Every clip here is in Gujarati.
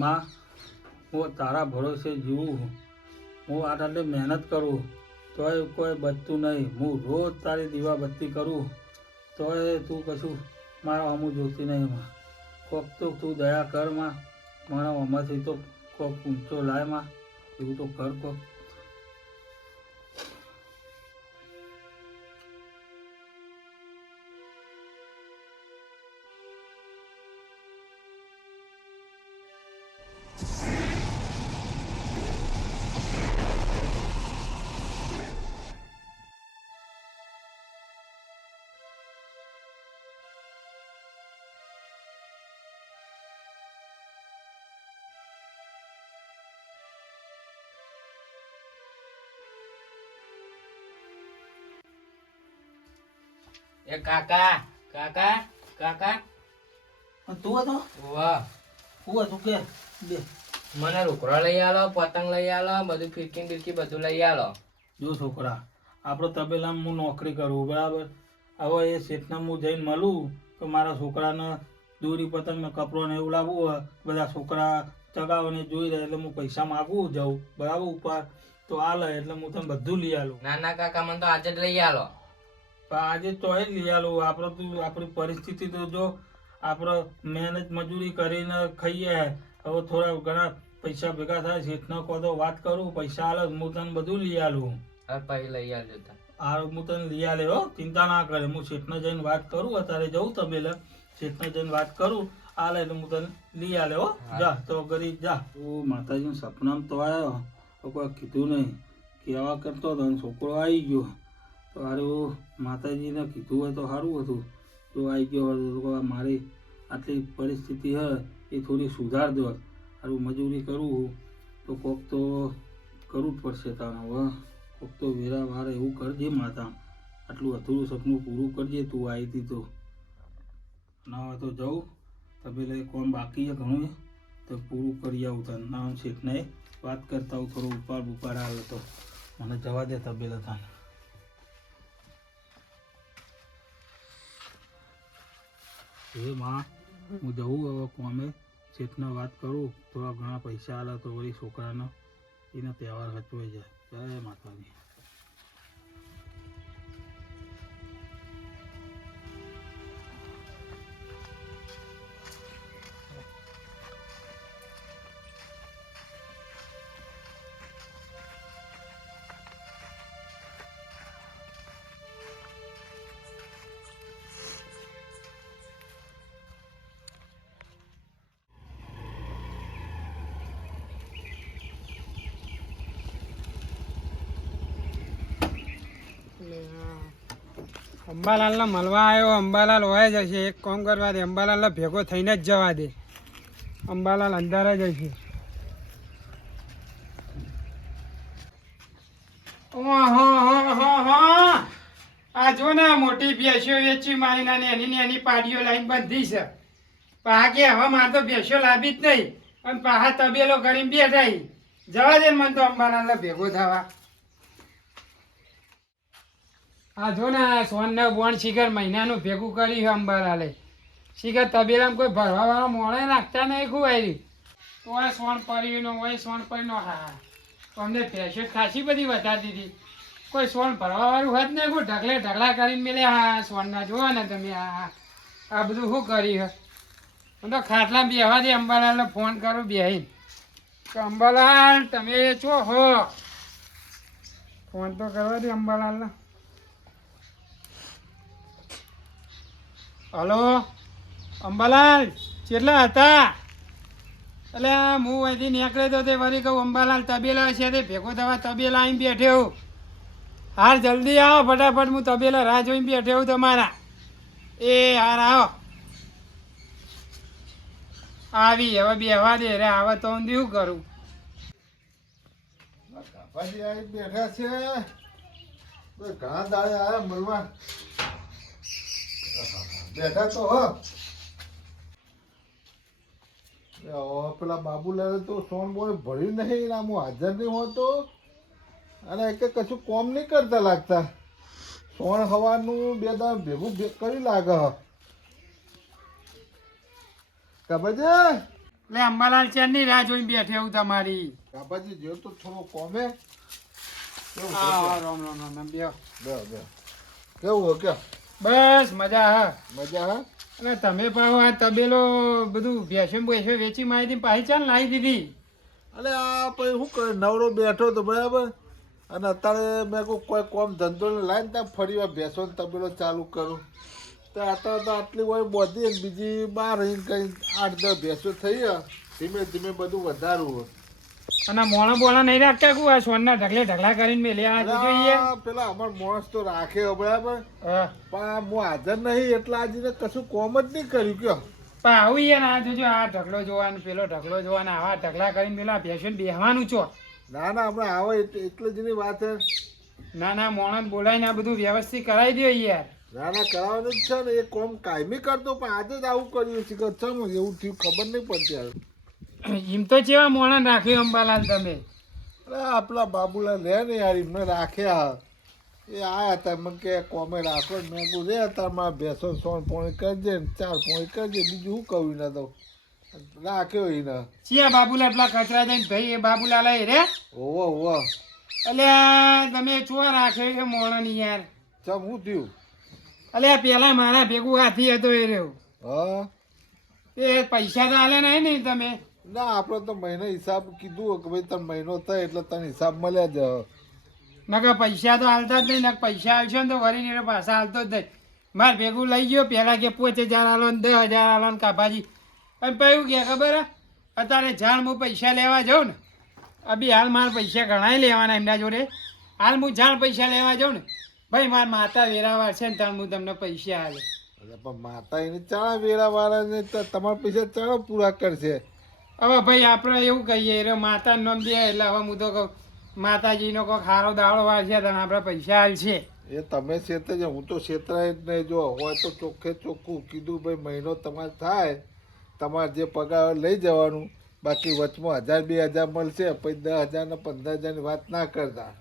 માં હું તારા ભરોસે જીવું હું આટલી મહેનત કરું તોય કોઈ બચતું નહીં. હું રોજ તારી દીવા બત્તી કરું તોય તું કશું મારા અમુ જોતી નહીં માં. કોક તો તું દયા કરમાં. મારા અમરથી તો કોક ઊંચો લાયમાં. એવું તો કર કોક. એ કાકા કાકા કાકા. તું હતો? વાહ હું હતું કે? બે. મને રોકડા લઈ આલો પતંગ લઈ આલો બધું ફિરકી બિરકી બધું લઈ આલો. જો છોકરા આપણો તબેલામાં હું નોકરી કરું બરાબર? હવે એ શેઠને હું જઈને મળું તો મારા છોકરાને દોરી પતંગ કપડો ને એવું લાવવું હોય બધા છોકરા ચગાવને જોઈ રહે એટલે હું પૈસા માગું જાઉં બરાબર ઉપર તો આ લે એટલે હું તને બધું લઈ આલું. નાના કાકા મને તો આજે જ લઈ આલો. આજે તો જ લઈ આલું આપણે તું આપણી પરિસ્થિતિ તો જો આપણે મહેનત મજૂરી કરીને ખાઈએ હવે થોડા ઘણા પૈસા ભેગા થાય શેઠનો કહો તો વાત કરું પૈસા આલે હું તને બધું લઈ આલું પછી લઈ આવજો આ હું તને લઈ આલે હો ચિંતા ના કરે હું શેઠને જઈને વાત કરું અત્યારે જવું તમે તબેલે શેઠને જઈને વાત કરું આલે એટલે હું તને લઈ આલે હો. જા તો ગરી જા. તું માતાજીનું સપનામાં તો આવ્યો કોઈ કીધું નહીં. કેવા કરતો હતો છોકરો આવી ગયો. સારું માતાજીને કીધું હોય તો સારું હતું. જો આવી ગયો હોય તો મારી આટલી પરિસ્થિતિ હોય એ થોડી સુધાર દો. સારું મજૂરી કરું તો કોક તો કરવું જ પડશે તારે હવે કોક તો વેરા વાર એવું કરજે માતા. આટલું અધૂરું સપનું પૂરું કરજે તું આવી હતી તો. ના હોય તો જાઉં. તબેલે કોમ બાકી છે ઘણું તો પૂરું કરી આવું તને ના, હું શેઠને વાત કરતા હું થોડો ઉપાડ ઉપાડ આવે તો. મને જવા દે તબેલા તને એ માં હું જવું હવે કોમે શેઠને વાત કરું થોડા ઘણા પૈસા આલા તો વળી છોકરાનો એનો તહેવાર હચવાઈ જાય. જય માતાજી. અંબાલાલ ને મળવા આવ્યો. અંબાલાલ હોય જ હશે. એક કોમ કરવા દે. અંબાલાલને ભેગો થઈને જ જવા દે. અંબાલાલ અંધારે જ હશે. આ જો ને મોટી ભેંસો વેચી મારી નાની એની ને એની પાડીઓ લાઈન બંધી છે. પાકે, હવે મારે તો ભેંસો લાવી જ નહીં. અને પાહા તબેલો કરીને બેઠાઈ જવા દે મને તો અંબાલાલ ભેગો થવા. આ જો ને આ સોન ને બોન શિખર મહિનાનું ભેગું કર્યું અંબાલાલે. શિખર તબેલામાં કોઈ ભરવા વાળો મોડે નાખતા નહીં ખુવાયેલી તો આ સોન પરીનો હોય, સોન પરીનો હા હા. તો અમને ભેંસો ખાસી બધી વધારી દીધી કોઈ સોન ભરવા વાળું હોત ને કોઈ ઢગલે ઢગલા કરીને મેલે, હા સોનના જોવો ને તમે, હા આ બધું શું કર્યું હું તો ખાટલા બેહવા દે અંબાલાલને ફોન કરું બેહીને. કે અંબાલાલ, તમે છો? હો. ફોન તો કરવા દે અંબાલાલને. હલો? અંબાલાલ, કેટલા હતા? એટલે હું અહીંથી નીકળ્યો તો તે વળી કહું, અંબાલાલ, તબેલા છે તે ભેગો થવા તબેલા આવીને બેઠ્યો હાર જલ્દી આવો, ફટાફટ, હું તબેલા રાહ જોઈને બેઠ્યો તમારા. એ હાર આવો. આવી, હવે બેહવા દે રે આવે તો હું શું કરું? બેઠા છે. ઘણા દાડે આવ્યા મળવા? બેઠા તો હો. પેલા બાબુલાલે તો સોન બોન ભર્યું નહીં આમ હું હાજર નહીં હોતો. અને કે કશું કોમ નહીં કરતા લાગતા. સોણ હવાનું બે દાણ ભેગું કરી લાગે. હ કાબાજી લે અંબાલાલ ચાંદની રાહ જોઈને બેઠે હું તમારી. કાબાજી જો તો થોડો કોમે કેવું છે? રામ રામ રામ બે બે બે કેવું હો કે બસ મજા હા. મજા હા? અને તમે પાછો આ તબેલો બધું ભેસમ બેસે વેચી માહિતી પાછી ચાલ લાવી દીધી. અને આ પછી શું કરે? નવરો બેઠો તો બરાબર. અને અત્યારે મેં કહું કોઈ કોમ ધંધો લાવીને ત્યાં ફરી વાર ભેંસો તબેલો ચાલુ કરું. તો અત્યારે તો આટલી હોય બોધી બીજી બાર રહીને કંઈ આઠ દસ ભેંસો થઈ ગયા ધીમે ધીમે બધું વધારવું અને મોણા બોણા નહીં રાખતા કુ આ સોનના ઢગલે ઢગલા કરીને મેલ્યા આ જોઈએ. પેલા અમાર મોણસ તો રાખે બરાબર. પણ હું હાજર નહીં એટલે આજે કશું કોમ જ નહીં કર્યું કયો. પણ આવું યાર આ જોજો આ ઢગલો જોવાનો પેલો ઢગલો જોવાનો આવા ઢગલા કરીને પેલા ભેંસો બેહવાનું છો. ના ના આપણે આવો એટલે જ વાત છે ના ના મોણસ બોલાવીને આ બધું વ્યવસ્થિત કરાવી દો યાર. ના ના કરાવવાનું જ છે ને એ કોમ કાયમી કરતો પણ આજે જ આવું કર્યું છે કે ચમ એવું થયું ખબર નહીં પડતી એમ તો ચેવા મોણા રાખ્યું અંબાલાલ તમે. અરે આપલા બાબુલા લે ને યાર એમને રાખ્યા. એ આયા હતા મને કે કોમે રાખો મેં કહું રે તારમાં ભેસો સોણ પોણી કરજે ને ચાર પોણી કરજે બીજું શું કહું ને તો. રાખ્યો એને. ચિયા બાબુલાલ પેલા કચરા દઈને ભાઈ એ બાબુલાલ એ રે. ઓવો ઓવો. એટલે તમે ચો રાખ્યો એ મોણની યાર. ચમ હું થયું? એટલે પેલા મારા ભેગું હાથી હતો એ રહ્યો. હા? એ પૈસા તો હાલે નહીં ને તમે. ના આપણે તો મહિનો હિસાબ કીધું કે ભાઈ તને મહિનો થાય એટલે તને હિસાબ મળ્યા જ. નકર પૈસા તો હાલતા જ નહીં નકર પૈસા આવશે ને તો વળીને પાછા હાલતો જ નહીં. મારે ભેગું લઈ ગયો પહેલાં કે પાંચ હજાર આલો ને દસ હજાર આલો ને કાભાજી. અને પછી કે ખબર? અત્યારે જાણ હું પૈસા લેવા જાઉં ને અભી હાલ મારે પૈસા ઘણાય લેવાના એમના જોડે. હાલ હું જાણ પૈસા લેવા જાઉં ને ભાઈ મારા માતા વેરાવા છે ને ત્યાં હું તમને પૈસા હાલે પણ માતા એને ચાળા વેરાવાળાને તો તમારા પૈસા ચાળા પૂરા કરશે. હવે ભાઈ આપણે એવું કહીએ રે માતા નામ દે એટલે હવે હું તો કહું માતાજીનો કોઈ ખારો દાળો વાળશે તો આપણે પૈસા હાલશે એ તમે છેતરે છે હું તો છેતરાય જ નહીં. જો હોય તો ચોખ્ખે ચોખ્ખું કીધું ભાઈ મહિનો તમારે થાય તમારે જે પગાર લઈ જવાનું. બાકી વચમાં હજાર બે હજાર મળશે પછી દસ હજાર ને પંદર હજારની વાત ના કરતા.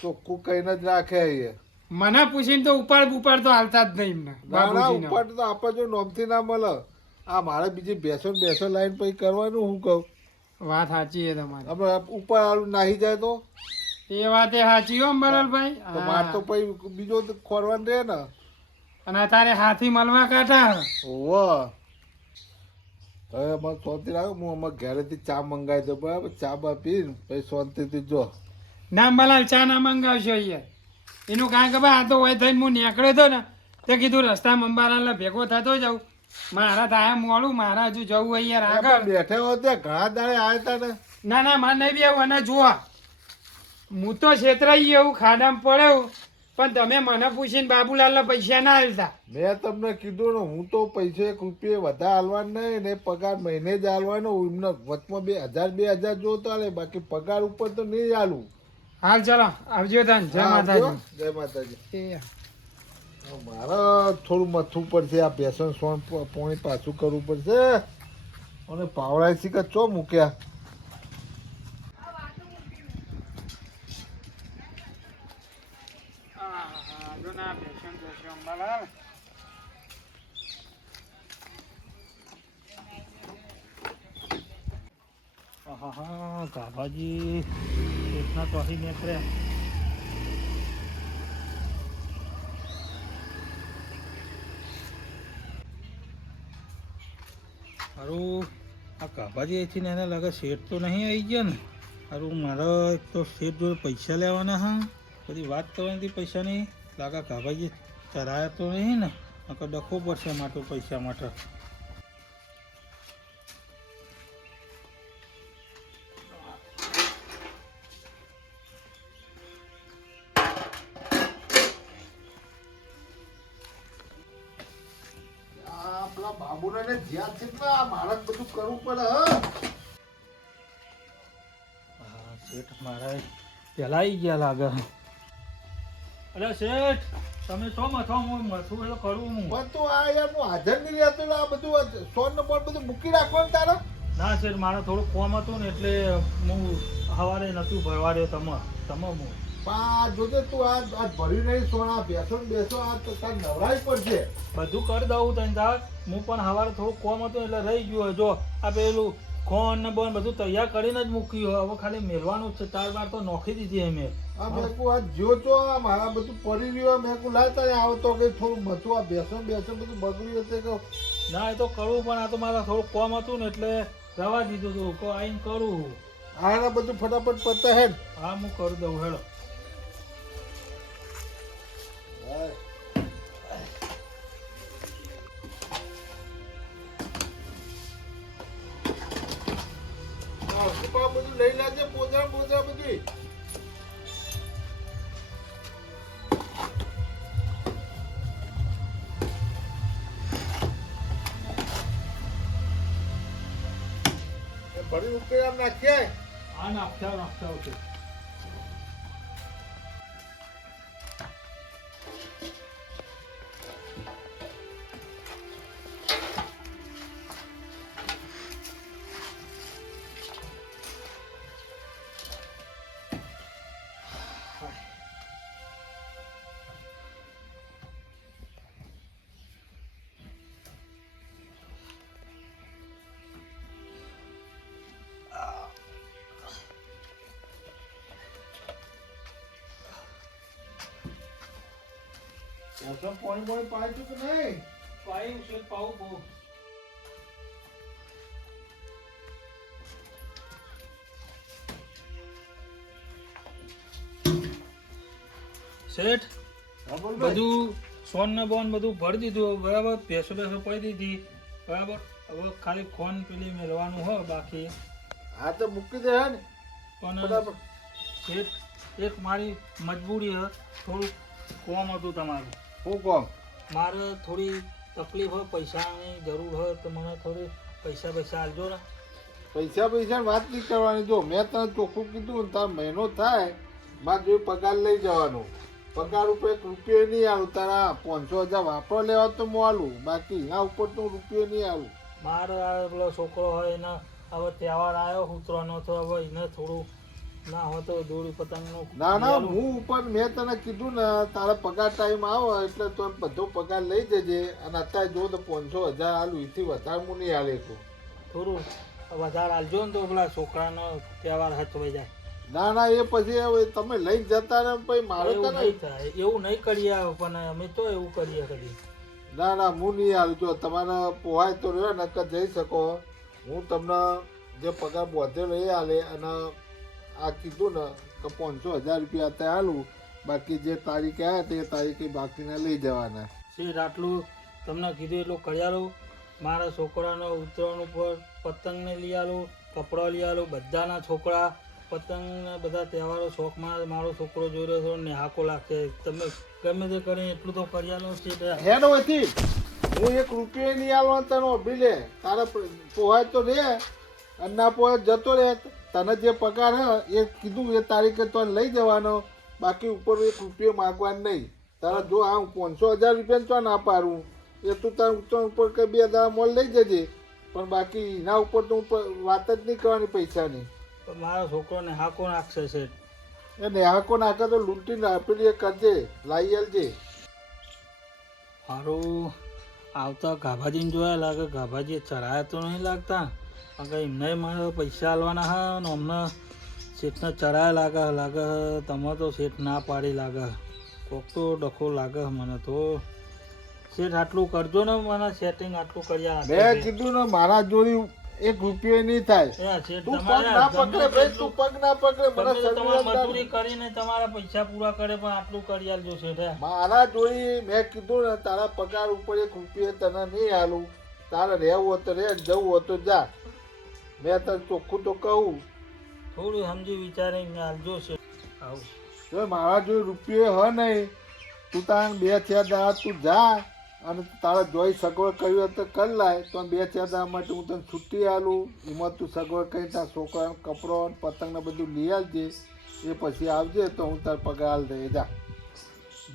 ચોખ્ખું કહીને જ રાખે એ. મને પૂછીને તો ઉપાડ ઉપાડ તો હાલતા જ નહીં. ઉપર તો આપણે જો નોમથી ના મળે. આ મારે બીજી બેસો ને બેસો લાઈન પછી કરવાનું હું કહું? વાત સાચી છે તમારી. હવે ઉપર આલું નાહી જાય તો? એ વાત એ સાચી હો અંબરલાલભાઈ તો માર તો પછી બીજો ખોરવાનું રહે ને. અને અત્યારે હાથી મળવા કાઢા. ઓવો હવે અમારે શાંતિ રાખો હું અમારે ઘરેથી ચા મંગાવી દઉં બરાબર? ચા બા પીને પછી શાંતિથી જો. ના અંબાલાલ ચા ના મંગાવશો અહીંયા. એનું કાંઈ ભાઈ આ તો હોય થઈને હું નીકળ્યો હતો ને તે કીધું રસ્તામાં અંબાલાલ ભેગો થતો જાઉં. મારા થાય મોડું મારા હજુ જવું હોય યાર આગળ. બેઠે હો તે ઘણા દાડે આવતા ને ના ના મારે નહીં બી આવું અને જુઓ. હું તો છેતરાઈ એવું ખાડામાં પડ્યો પણ તમે મને પૂછીને બાબુલાલ પૈસા ના હાલતા મેં તમને કીધું ને હું તો પૈસે એક રૂપિયા વધારે હાલવાનું નહીં ને પગાર મહિને જ હાલવાનો એમને વચમાં બે હજાર બે હજાર જોતો હાલે બાકી પગાર ઉપર તો નહીં હાલું હાલ ચલો આવજો તન. જય માતાજી. જય માતાજી. મારે થોડું મથું પડશે, આ બેસન સોન પોણી પાછું કરવું પડશે. અને પાવડા શીખા ચો મૂક્યા? હા ગાભાજી એટલા તો અહીં નીકળ્યા. હારું, આ ને એને લાગે શેઠ તો નહીં આવી ગયા ને. હારું, મારે એક તો શેઠ જોડે પૈસા લેવાના હા. બધી વાત કરવાની હતી પૈસાની. લાગે કાભાજી ચરાયા તો નહીં ને. નકર ડખો પડશે માટે પૈસા માટે. પેલા ગયા લાગે. અરે શેઠ તમે છો? મથો હું મથું એટલે કરું હું. પણ તું આ યાર હું હાજર નહીં રહેતો આ બધું સોન નો પણ બધું મૂકી રાખવાનું તારે? ના શેઠ મારે થોડું કોમ હતું ને એટલે હું સવારે નતું ભરવા રહ્યો તમે તમે હું. પણ આ જોજે તું આ આ ભર્યું નહીં સોના બેસો ને બેસો આ તો તાર નવરાય પડશે. બધું કરી દઉં તને તાર. હું પણ સવારે થોડું કોમ હતું એટલે રહી ગયું. જો આ પેલું ખોન ને બોન બધું તૈયાર કરીને જ મૂક્યું હવે ખાલી મેળવાનું છે. ચાર વાર તો નોખી દીધી મેં આ મેકુ આ જો તો આ મારા બધું પડી રહ્યું મેકુ લાતા ને આવતો કે થોડું મતું આ બેસો બેસો બધું બગડ્યું હશે કે ના એ તો કરવું પણ આ તો મારા થોડું કોમ હતું ને એટલે રવા દીધું હતું આઈને કરું. આ બધું ફટાફટ પતે હે ને. હા હું કરી દઉં હેડો. લઈ લેજે પોતા પોતા બધી. ભરી ઉકેલ નાખ્યા નાખતા નાખતા નાખ્યા છે પાણી પાણી પાઈ કે નહીં પાયું છે પાવું બહુ શેઠ બધું સોન ને બોન બધું ભરી દીધું બરાબર? ભેસો ભેસો પડી દીધી. બરાબર? હવે ખાલી ખોન પેલી મેળવાનું હોય બાકી. હા તો મૂકી દે ને. પણ એક મારી મજબૂરી થોડું કોમ હતું તમારું. હું કોમ? મારે થોડી તકલીફ હોય પૈસાની જરૂર હોય તો મને થોડી પૈસા પૈસા આલજો ને. પૈસા પૈસા વાત નહીં કરવાની. જો મેં તને ચોખ્ખું કીધું તાર મહિનો થાય મારે જોઈ પગાર લઈ જવાનો. પગાર ઉપર એક રૂપિયો નહીં આવું તારા પાંચસો હજાર વાપરો લેવા તો હું આલું. બાકી એના ઉપર તો રૂપિયો નહીં આવું મારે આ પેલો છોકરો હોય એને હવે તહેવાર આવ્યો ઉતરવાનો તો હવે એને થોડું ના હોય તો દોરી પતંગનો ના ના હું ઉપર મેં તને કીધું ને તારા પગાર ટાઈમ આવે એટલે તો બધો પગાર લઈ જજે અને અત્યારે જો તો પાંચસો હજાર આલું એથી વધારે હું નહીં આલે છું થોડું વધારે આલજો ને તો પેલા છોકરાનો તહેવાર હચવાઈ જાય. ના ના એ પછી તમે લઈ જતા ને પછી મારે તો નહીં થાય. એવું નહીં કરીએ પણ અમે તો એવું કરીએ કરીએ ના ના હું નહીં હાલજો તમારે પોહાય તો રહ્યો નકર જઈ શકો. હું તમને જે પગાર બોધેલો એ હાલે અને આ કીધું ને કે પાંચસો હજાર રૂપિયા ત્યાં આલું બાકી જે તારીખે આવ્યા તે તારીખે બાકીને લઈ જવાના. શેઠ આટલું તમને કીધું એટલું કર્યાલો મારા છોકરાનો ઉત્તરાયણ ઉપર પતંગને લઈ આવો કપડાં લઈ આલું બધાના છોકરા પતંગના બધા તહેવારો શોખમાં મારો છોકરો જોઈ રહ્યો છો ને હાકો લાગશે. તમે ગમે તે કરીને એટલું તો કરી આલો શેઠ હેડ હતી હું એક રૂપિયો નહીં હાલવાનો તને અભી લે. તારા પોહાય તો રે. અને ના પોહાય જતો રે. તને જે પગાર હે એ કીધું એ તારીખે તો લઈ જવાનો. બાકી ઉપર એક રૂપિયો માગવાનો નહીં. તારા જો આ પાંચસો હજાર રૂપિયા તો ના પાડું એ તું તાર ઉત્તર ઉપર કે બે હજાર મોલ લઈ જજે. પણ બાકી એના ઉપર તો હું વાત જ નહીં કરવાની પૈસાની. મારા છોકરોને હાકો નાખશે છે. એ નેહાકો નાખે તો લૂંટીને આપેલી કરજે લાવી આલજે. મારું આવતા ગાભાજીને જોયા લાગે ગાભાજી ચરાયા તો નહીં લાગતા? કે એમને મારે પૈસા આલવાના હા ને અમને શેઠને ચરાયા લાગે લાગે તમે તો શેઠ ના પાડી લાગે કોક તો ડખો લાગે મને તો. શેઠ આટલું કરજો ને મને સેટિંગ આટલું કરી મેં કીધું ને મારા જોડી એક રૂપિયો નહીં થાય. તું પગ તમારે ના પકડે ભાઈ તું પગ ના પકડે મને તમારે મજૂરી કરીને તમારા પૈસા પૂરા કરે પણ આટલું કરી આલજો શેઠ. મારા જોડી મેં કીધું ને તારા પગાર ઉપર એક રૂપિયો તને નહીં આલું. તારે રહેવું હોય તો રે જવું હોય તો જા. મેં તને ચોખ્ખું તો કહું. થોડું સમજી વિચારીને આવજો છે. આવું. જો મારા જોઈ રૂપિયો હ નહીં. તું તારે બે ચાર દાડા તું જા. અને તારા જોઈ સગવડ કર્યું તો કરી લાય. તો બે ચાર દાડા માટે હું તને છૂટી આલું. એમાં તું સગવડ કરી તારા છોકરાનો કપડો પતંગને બધું લઈ આવજે. એ પછી આવજે તો હું તાર પગાર હાલ દઈ જા.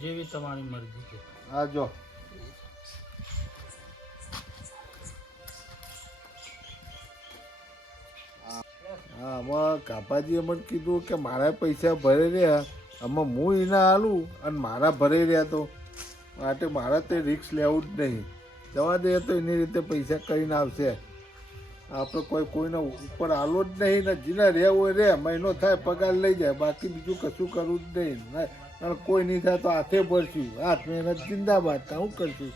જેવી તમારી મરજી છે. હા જો. હા, આમાં કાપાજીએ મને કીધું કે મારા પૈસા ભરે રહ્યા, આમાં હું એના હાલું અને મારા ભરાઈ રહ્યા તો. માટે મારા તે રિક્સ લેવું જ નહીં. જવા દે તો એની રીતે પૈસા કરીને આવશે. આપણે કોઈ, કોઈને ઉપર આલો જ નહીં ને જીને રહેવું હોય રે મહિનો થાય, પગાર લઈ જાય, બાકી બીજું કશું કરવું જ નહીં. કોઈ નહીં થાય તો હાથે ભરશું. હાથ મહેનત જિંદાબાદ. શું કરશું?